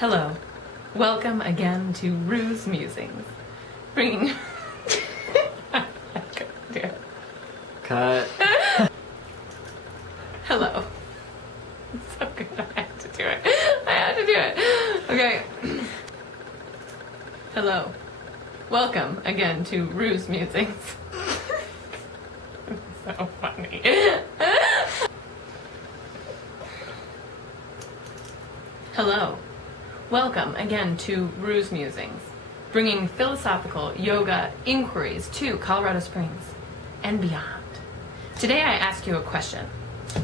Hello. Welcome again to Rue's Musings. Bringing... I couldn't do it. Cut. Hello. It's so good. I have to do it. I have to do it. Okay. Hello. Welcome again to Rue's Musings. So funny. Hello. Welcome again to Rue's Musings, bringing philosophical yoga inquiries to Colorado Springs and beyond. Today I ask you a question.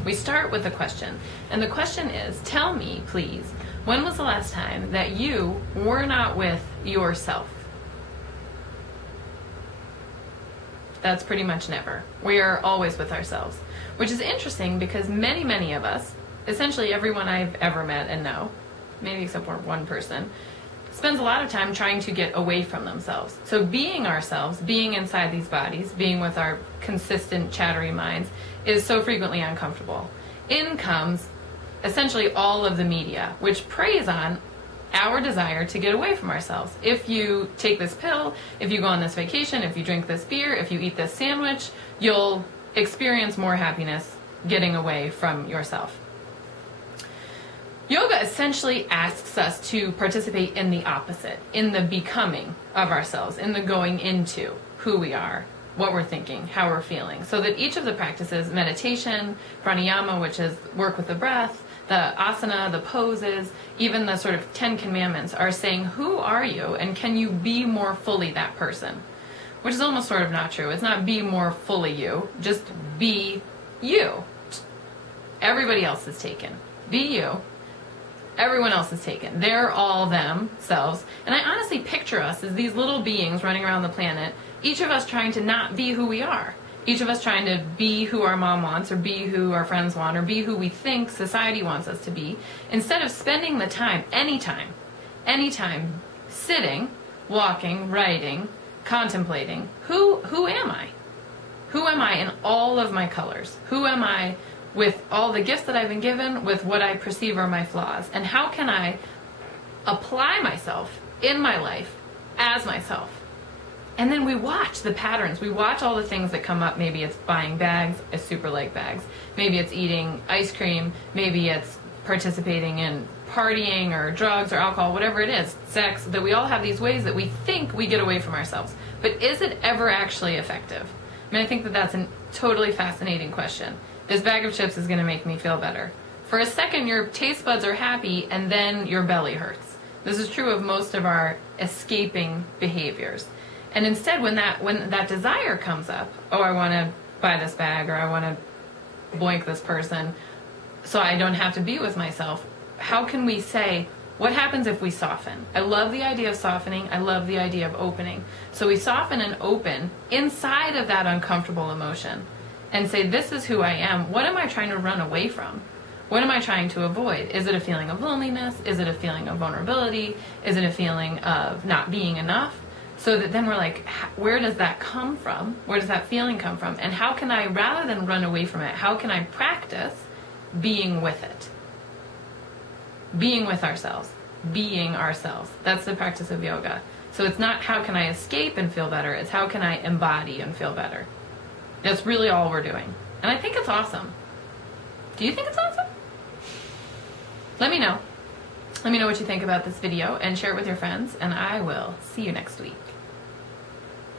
We start with a question, and the question is, tell me, please, when was the last time that you were not with yourself? That's pretty much never. We are always with ourselves, which is interesting because many of us, essentially everyone I've ever met and know, maybe except for one person, spends a lot of time trying to get away from themselves. So being ourselves, being inside these bodies, being with our consistent chattery minds is so frequently uncomfortable. In comes essentially all of the media, which preys on our desire to get away from ourselves. If you take this pill, if you go on this vacation, if you drink this beer, if you eat this sandwich, you'll experience more happiness getting away from yourself. Yoga essentially asks us to participate in the opposite, in the becoming of ourselves, in the going into who we are, what we're thinking, how we're feeling, so that each of the practices, meditation, pranayama, which is work with the breath, the asana, the poses, even the sort of 10 commandments are saying, who are you and can you be more fully that person? Which is almost sort of not true. It's not be more fully you, just be you. Everybody else is taken. Be you. Everyone else is taken. They're all themselves. And I honestly picture us as these little beings running around the planet, each of us trying to not be who we are. Each of us trying to be who our mom wants, or be who our friends want, or be who we think society wants us to be, instead of spending the time, anytime, sitting, walking, writing, contemplating, who am I? Who am I in all of my colors? Who am I with all the gifts that I've been given, with what I perceive are my flaws? And how can I apply myself in my life as myself? And then we watch the patterns. We watch all the things that come up. Maybe it's buying bags, I super like bags. Maybe it's eating ice cream. Maybe it's participating in partying or drugs or alcohol, whatever it is, sex, that we all have these ways that we think we get away from ourselves. But is it ever actually effective? I mean, I think that that's a totally fascinating question. This bag of chips is going to make me feel better. For a second, your taste buds are happy, and then your belly hurts. This is true of most of our escaping behaviors. And instead, when that desire comes up, oh, I want to buy this bag, or I want to boink this person, so I don't have to be with myself, how can we say, what happens if we soften? I love the idea of softening. I love the idea of opening. So we soften and open inside of that uncomfortable emotion and say, this is who I am. What am I trying to run away from? What am I trying to avoid? Is it a feeling of loneliness? Is it a feeling of vulnerability? Is it a feeling of not being enough? So that then we're like, where does that come from? Where does that feeling come from? And how can I, rather than run away from it, how can I practice being with it? Being with ourselves. Being ourselves. That's the practice of yoga. So it's not how can I escape and feel better, it's how can I embody and feel better. That's really all we're doing. And I think it's awesome. Do you think it's awesome? Let me know. Let me know what you think about this video and share it with your friends, and I will see you next week.